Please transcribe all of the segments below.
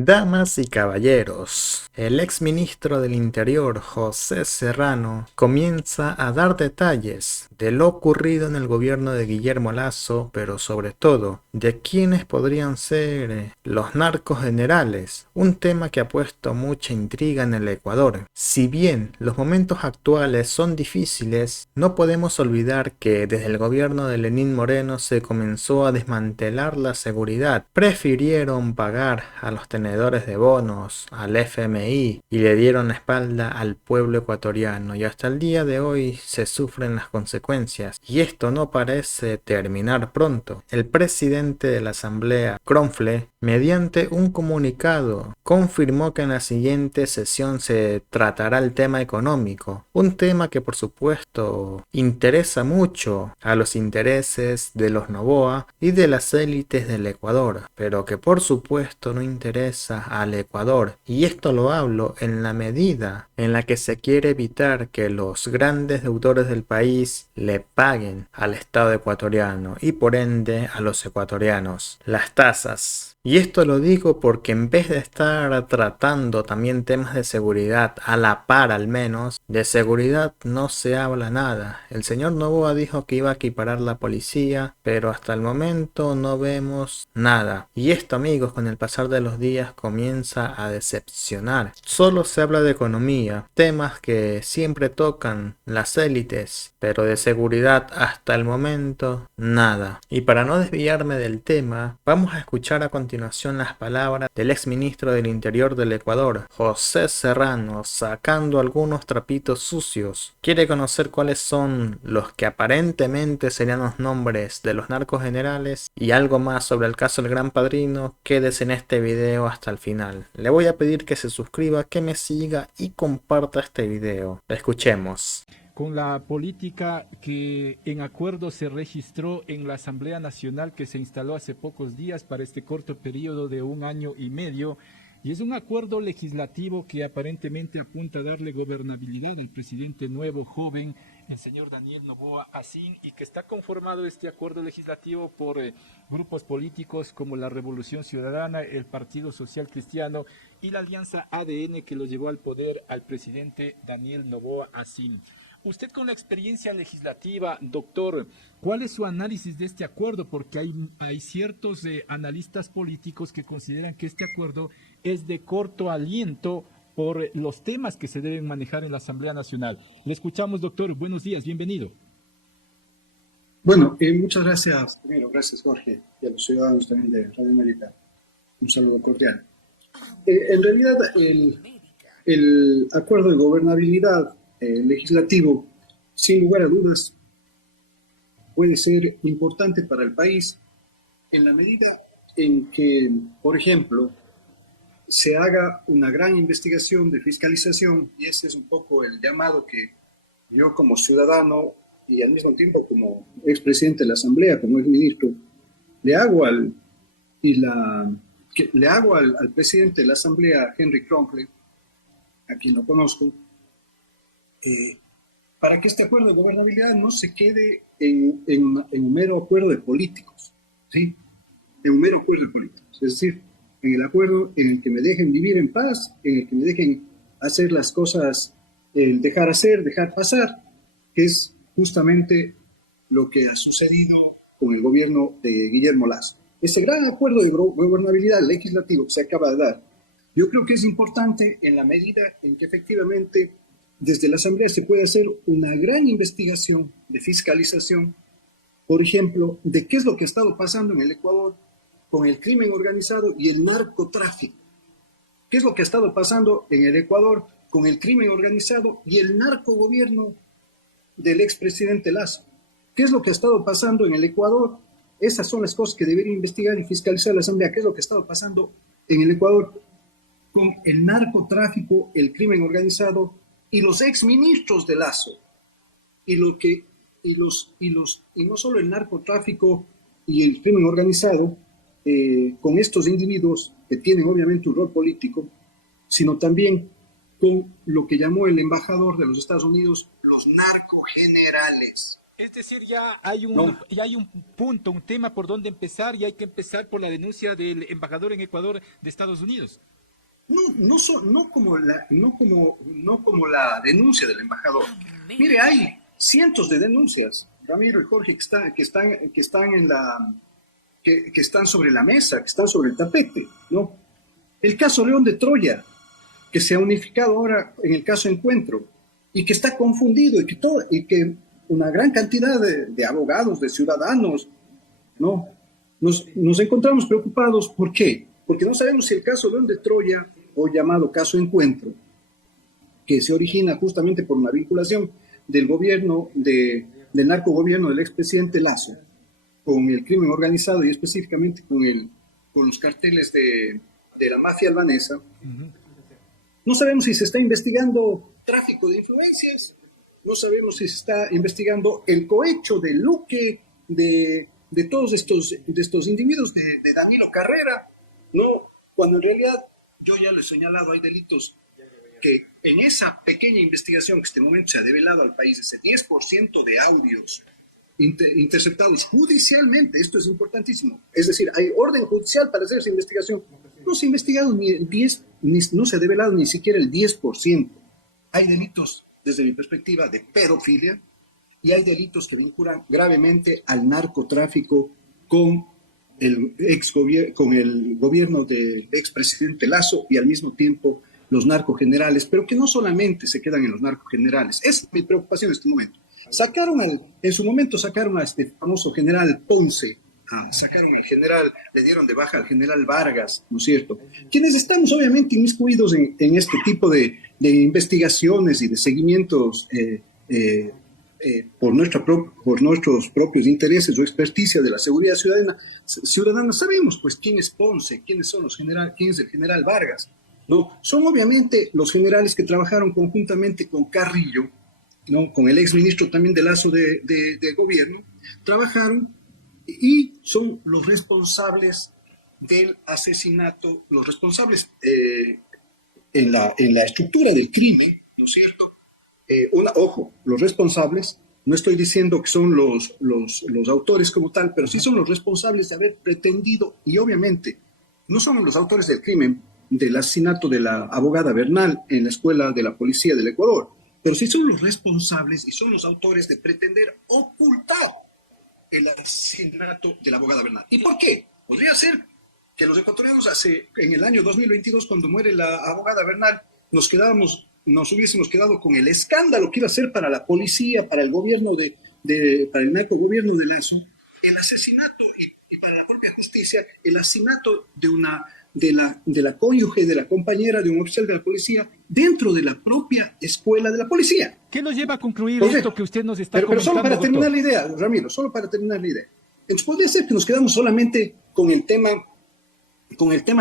Damas y caballeros, el ex ministro del Interior, José Serrano, comienza a dar detalles de lo ocurrido en el gobierno de Guillermo Lasso, pero sobre todo de quiénes podrían ser los narcos generales, un tema que ha puesto mucha intriga en el Ecuador. Si bien los momentos actuales son difíciles, no podemos olvidar que desde el gobierno de Lenín Moreno se comenzó a desmantelar la seguridad. Prefirieron pagar a los tenedores de bonos, al FMI, y le dieron la espalda al pueblo ecuatoriano, y hasta el día de hoy se sufren las consecuencias, y esto no parece terminar pronto. El presidente de la Asamblea, Kronfle, mediante un comunicado, confirmó que en la siguiente sesión se tratará el tema económico, un tema que por supuesto interesa mucho a los intereses de los Noboa y de las élites del Ecuador, pero que por supuesto no interesa al Ecuador, y esto lo hablo en la medida en la que se quiere evitar que los grandes deudores del país le paguen al Estado ecuatoriano y por ende a los ecuatorianos las tasas. Y esto lo digo porque en vez de estar tratando también temas de seguridad a la par, al menos, de seguridad no se habla nada. El señor Noboa dijo que iba a equiparar la policía, pero hasta el momento no vemos nada. Y esto, amigos, con el pasar de los días comienza a decepcionar. Solo se habla de economía, temas que siempre tocan las élites, pero de seguridad hasta el momento nada. Y para no desviarme del tema, vamos a escuchar a continuación las palabras del ex ministro del Interior del Ecuador, José Serrano, sacando algunos trapitos sucios. Quiere conocer cuáles son los que aparentemente serían los nombres de los narcos generales y algo más sobre el caso del Gran Padrino. Quédese en este video hasta el final. Le voy a pedir que se suscriba, que me siga y comparta este video. Escuchemos. Con la política que en acuerdo se registró en la Asamblea Nacional que se instaló hace pocos días para este corto periodo de 1 año y medio. Y es un acuerdo legislativo que aparentemente apunta a darle gobernabilidad al presidente nuevo, joven, el señor Daniel Noboa Asín, y que está conformado este acuerdo legislativo por grupos políticos como la Revolución Ciudadana, el Partido Social Cristiano y la Alianza ADN, que lo llevó al poder al presidente Daniel Noboa Asín. Usted, con la experiencia legislativa, doctor, ¿cuál es su análisis de este acuerdo? Porque hay ciertos analistas políticos que consideran que este acuerdo es de corto aliento por los temas que se deben manejar en la Asamblea Nacional. Le escuchamos, doctor. Buenos días, bienvenido. Bueno, muchas gracias. Primero, gracias Jorge y a los ciudadanos también de Radio América. Un saludo cordial. En realidad, el acuerdo de gobernabilidad legislativo, sin lugar a dudas, puede ser importante para el país en la medida en que, por ejemplo, se haga una gran investigación de fiscalización, y ese es un poco el llamado que yo como ciudadano y al mismo tiempo como expresidente de la Asamblea, como exministro, le hago al presidente de la Asamblea, Henry Kronfle, a quien lo conozco, para que este acuerdo de gobernabilidad no se quede en un mero acuerdo de políticos, ¿sí? En un mero acuerdo de políticos. Es decir, en el acuerdo en el que me dejen vivir en paz, en el que me dejen hacer las cosas, el dejar hacer, dejar pasar, que es justamente lo que ha sucedido con el gobierno de Guillermo Lasso. Ese gran acuerdo de gobernabilidad legislativo que se acaba de dar, yo creo que es importante en la medida en que efectivamente desde la Asamblea se puede hacer una gran investigación de fiscalización, por ejemplo, de qué es lo que ha estado pasando en el Ecuador con el crimen organizado y el narcotráfico. ¿Qué es lo que ha estado pasando en el Ecuador con el crimen organizado y el narcogobierno del expresidente Lasso? ¿Qué es lo que ha estado pasando en el Ecuador? Esas son las cosas que debería investigar y fiscalizar la Asamblea. ¿Qué es lo que ha estado pasando en el Ecuador con el narcotráfico, el crimen organizado y los exministros de Lasso? Y no solo el narcotráfico y el crimen organizado, con estos individuos que tienen obviamente un rol político, sino también con lo que llamó el embajador de los Estados Unidos los narcogenerales. Es decir, ya hay un punto, un tema por donde empezar, y hay que empezar por la denuncia del embajador en Ecuador de Estados Unidos. No como la denuncia del embajador. Mire, hay cientos de denuncias, Ramiro y Jorge, que están sobre la mesa, que están sobre el tapete, ¿no? El caso León de Troya, que se ha unificado ahora en el caso Encuentro, y que está confundido, y que una gran cantidad de abogados, de ciudadanos, ¿no? Nos encontramos preocupados. ¿Por qué? Porque no sabemos si el caso León de Troya, o llamado caso Encuentro, que se origina justamente por una vinculación del gobierno, del narcogobierno del expresidente Lasso, con el crimen organizado y específicamente con los carteles de la mafia albanesa. No sabemos si se está investigando tráfico de influencias, no sabemos si se está investigando el cohecho de Luque, de todos estos individuos, de Danilo Carrera, ¿no? Cuando en realidad, yo ya lo he señalado, hay delitos que en esa pequeña investigación que este momento se ha develado al país, ese 10% de audios interceptados judicialmente, esto es importantísimo, es decir, hay orden judicial para hacer esa investigación, no se ha investigado no se ha develado ni siquiera el 10%. Hay delitos, desde mi perspectiva, de pedofilia, y hay delitos que vinculan gravemente al narcotráfico con el gobierno del expresidente Lasso, y al mismo tiempo los narcogenerales, pero que no solamente se quedan en los narcogenerales. Es mi preocupación en este momento. En su momento sacaron a este famoso general Ponce, le dieron de baja al general Vargas, ¿no es cierto? Quienes estamos obviamente inmiscuidos en este tipo de investigaciones y de seguimientos por nuestros propios intereses o experticia de la seguridad ciudadana, sabemos pues quién es Ponce, quién es el general Vargas, ¿no? Son obviamente los generales que trabajaron conjuntamente con Carrillo, ¿no? Con el exministro también de Lasso de gobierno, trabajaron y son los responsables del asesinato, los responsables en la estructura del crimen, ¿no es cierto? Ojo, los responsables, no estoy diciendo que son los autores como tal, pero sí son los responsables de haber pretendido, y obviamente no son los autores del crimen del asesinato de la abogada Bernal en la escuela de la policía del Ecuador, pero sí son los responsables y son los autores de pretender ocultar el asesinato de la abogada Bernal. ¿Y por qué? Podría ser que los ecuatorianos en el año 2022, cuando muere la abogada Bernal, nos hubiésemos quedado con el escándalo que iba a ser para la policía, para el gobierno para el narcogobierno de Lasso, el asesinato, y para la propia justicia, el asesinato de la cónyuge, de la compañera de un oficial de la policía dentro de la propia escuela de la policía. ¿Qué nos lleva a concluir esto que usted nos está comentando, pero solo para doctor? terminar la idea, Ramiro, solo para terminar la idea. Entonces podría ser que nos quedamos solamente con el tema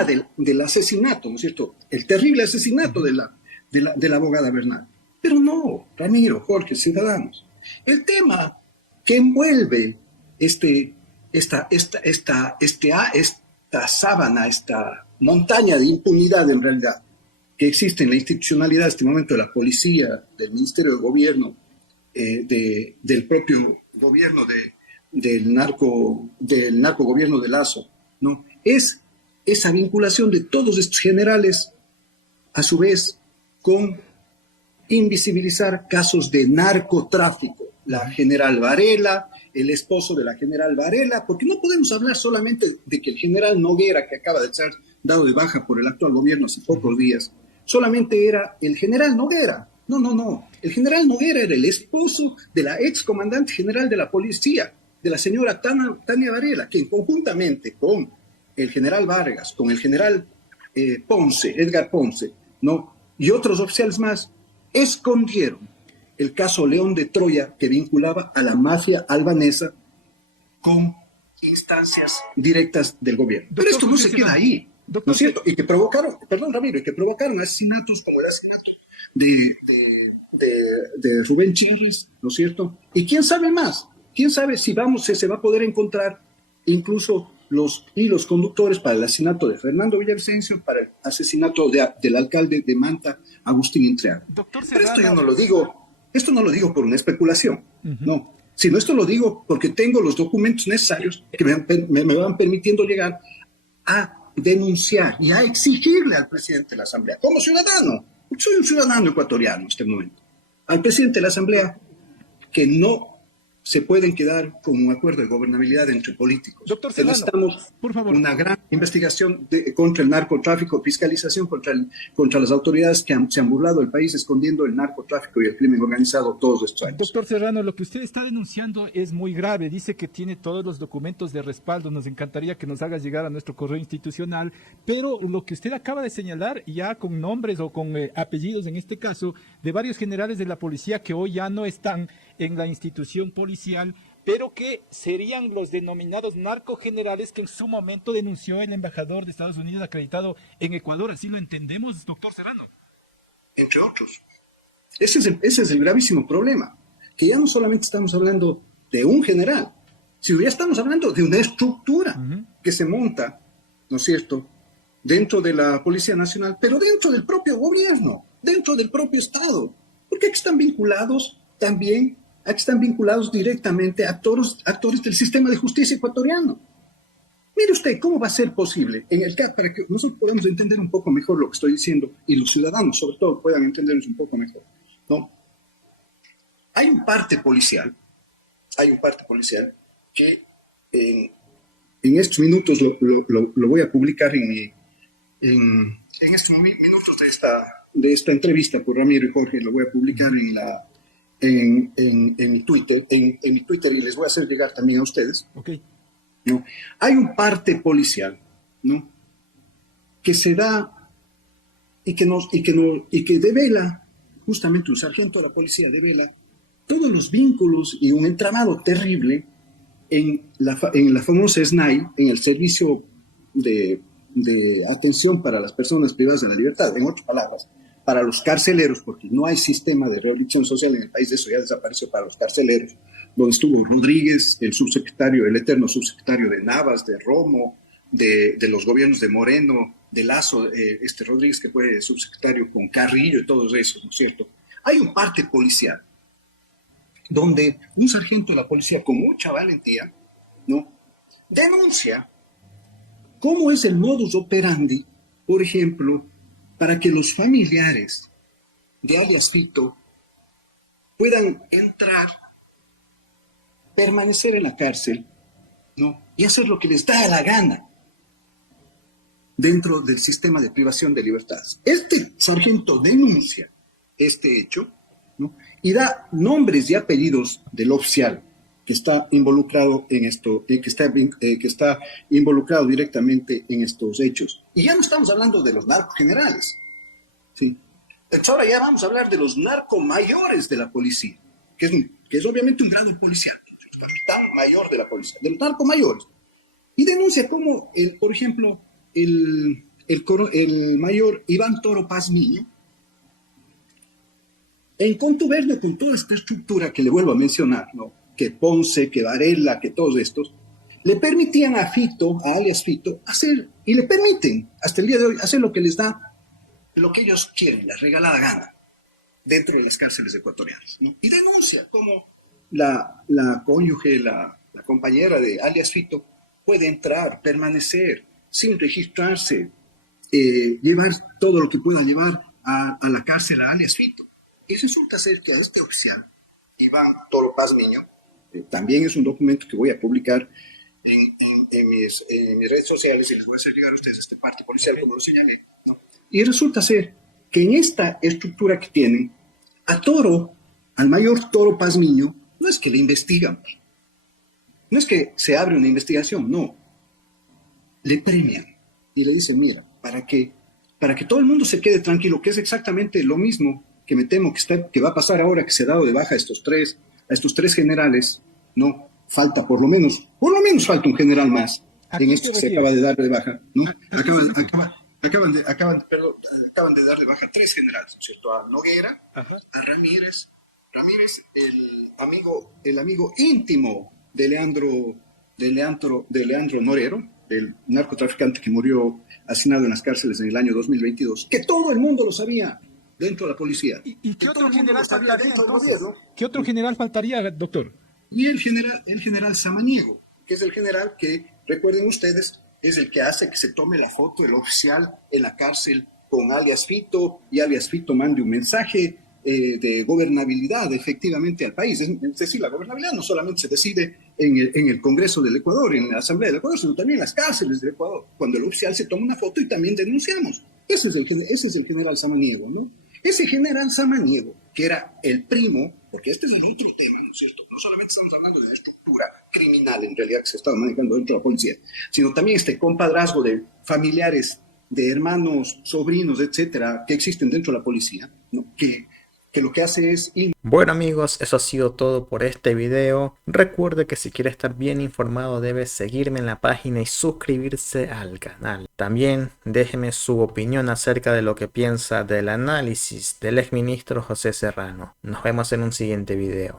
del asesinato, ¿no es cierto? El terrible asesinato de la abogada Bernal. Pero no, Ramiro, Jorge, ciudadanos. El tema que envuelve esta sábana, esta montaña de impunidad en realidad, que existe en la institucionalidad en este momento de la policía, del Ministerio de Gobierno, del propio gobierno del narcogobierno de Lasso, ¿no? Es esa vinculación de todos estos generales, a su vez, con invisibilizar casos de narcotráfico. La general Varela, el esposo de la general Varela, porque no podemos hablar solamente de que el general Noguera, que acaba de ser dado de baja por el actual gobierno hace pocos días, solamente era el general Noguera. No. El general Noguera era el esposo de la ex comandante general de la policía, de la señora Tania Varela, quien conjuntamente con el general Vargas, con el general Edgar Ponce, ¿no? Y otros oficiales más, escondieron el caso León de Troya, que vinculaba a la mafia albanesa con instancias directas del gobierno. Pero esto no se queda ahí, ¿no es cierto? Y que provocaron asesinatos como el asesinato de Rubén Chirres, ¿no es cierto? Y quién sabe más, quién sabe si se va a poder encontrar incluso los hilos conductores para el asesinato de Fernando Villavicencio, para el asesinato del alcalde de Manta, Agustín Intreaga. Pero esto no lo digo por una especulación, no. sino esto lo digo porque tengo los documentos necesarios que me van permitiendo llegar a denunciar y a exigirle al presidente de la Asamblea, como ciudadano, soy un ciudadano ecuatoriano en este momento, al presidente de la Asamblea, que no se pueden quedar con un acuerdo de gobernabilidad entre políticos. Doctor Serrano, necesitamos por favor, una gran investigación contra el narcotráfico, fiscalización contra las autoridades que se han burlado del país escondiendo el narcotráfico y el crimen organizado todos estos años. Doctor Serrano, lo que usted está denunciando es muy grave. Dice que tiene todos los documentos de respaldo. Nos encantaría que nos haga llegar a nuestro correo institucional, pero lo que usted acaba de señalar, ya con nombres o con apellidos, en este caso, de varios generales de la policía que hoy ya no están en la institución policial, pero que serían los denominados narcogenerales que en su momento denunció el embajador de Estados Unidos acreditado en Ecuador. ¿Así lo entendemos, doctor Serrano? Entre otros. Ese es el gravísimo problema, que ya no solamente estamos hablando de un general, sino ya estamos hablando de una estructura que se monta, ¿no es cierto?, dentro de la Policía Nacional, pero dentro del propio gobierno, dentro del propio Estado, porque aquí están vinculados también, aquí están vinculados directamente actores del sistema de justicia ecuatoriano. Mire usted, ¿cómo va a ser posible, para que nosotros podamos entender un poco mejor lo que estoy diciendo y los ciudadanos, sobre todo, puedan entendernos un poco mejor, ¿no? Hay un parte policial que en estos minutos lo voy a publicar en estos minutos de esta entrevista por Ramiro y Jorge, lo voy a publicar en mi Twitter, en mi Twitter, y les voy a hacer llegar también a ustedes. Okay. ¿No? Hay un parte policial, ¿no?, que se da y que devela, justamente un sargento de la policía devela todos los vínculos y un entramado terrible en la famosa SNAI, en el servicio de atención para las personas privadas de la libertad, en otras palabras, para los carceleros, porque no hay sistema de rehabilitación social en el país, eso ya desapareció para los carceleros, donde estuvo Rodríguez, el eterno subsecretario de Navas, de Romo, de los gobiernos de Moreno, de Lazo, Rodríguez que fue subsecretario con Carrillo y todos esos, ¿no es cierto? Hay un parte policial donde un sargento de la policía con mucha valentía, ¿no?, denuncia cómo es el modus operandi, por ejemplo, para que los familiares de alias Fito puedan entrar, permanecer en la cárcel, ¿no?, y hacer lo que les da la gana dentro del sistema de privación de libertades. Este sargento denuncia este hecho, ¿no?, y da nombres y apellidos del oficial que está involucrado en esto, que está involucrado directamente en estos hechos. Y ya no estamos hablando de los narcogenerales, ¿sí? Entonces ahora ya vamos a hablar de los narcomayores de la policía, que es obviamente un grado policial, el capitán mayor de la policía, de los narcomayores. Y denuncia cómo, por ejemplo, el mayor Iván Toro Pazmiño, en contubernio con toda esta estructura que le vuelvo a mencionar, ¿no?, que Ponce, que Varela, que todos estos, le permitían a Fito, a alias Fito, hacer, y le permiten hasta el día de hoy, hacer lo que les da, lo que ellos quieren, la regalada gana, dentro de las cárceles ecuatorianas, ¿no? Y denuncia cómo la cónyuge, la compañera de alias Fito, puede entrar, permanecer, sin registrarse, llevar todo lo que pueda llevar a la cárcel a alias Fito. Y resulta ser que a este oficial, Iván Toro Pazmiño, también es un documento que voy a publicar en mis redes sociales y les voy a hacer llegar a ustedes este parte policial, como lo señalé, ¿no? Y resulta ser que en esta estructura que tienen, al mayor Toro Pazmiño, no es que le investigan, no es que se abre una investigación, no. Le premian y le dicen, mira, para que todo el mundo se quede tranquilo, que es exactamente lo mismo que me temo que va a pasar ahora que se ha dado de baja a estos tres generales, ¿no? Falta por lo menos falta un general más en esto que se acaba de dar de baja, ¿no? Acaban de dar de baja 3 generales, ¿no es cierto? A Noguera, a Ramírez, el amigo íntimo de Leandro Norero, el narcotraficante que murió asesinado en las cárceles en el año 2022, que todo el mundo lo sabía dentro de la policía. ¿Y qué otro general faltaría entonces? ¿Qué otro general faltaría, doctor? y el general Samaniego, que es el general que, recuerden ustedes, es el que hace que se tome la foto del oficial en la cárcel con alias Fito, y alias Fito mande un mensaje de gobernabilidad efectivamente al país. Es decir, la gobernabilidad no solamente se decide en el Congreso del Ecuador, en la Asamblea del Ecuador, sino también en las cárceles del Ecuador, cuando el oficial se toma una foto y también denunciamos. Ese es el general Samaniego, ¿no? Ese general Samaniego, que era el primo, porque este es el otro tema, ¿no es cierto? No solamente estamos hablando de la estructura criminal, en realidad, que se estaba manejando dentro de la policía, sino también este compadrazgo de familiares, de hermanos, sobrinos, etcétera, que existen dentro de la policía, ¿no? Que lo que hace es... Bueno amigos, eso ha sido todo por este video. Recuerde que si quiere estar bien informado debe seguirme en la página y suscribirse al canal. También déjeme su opinión acerca de lo que piensa del análisis del exministro José Serrano. Nos vemos en un siguiente video.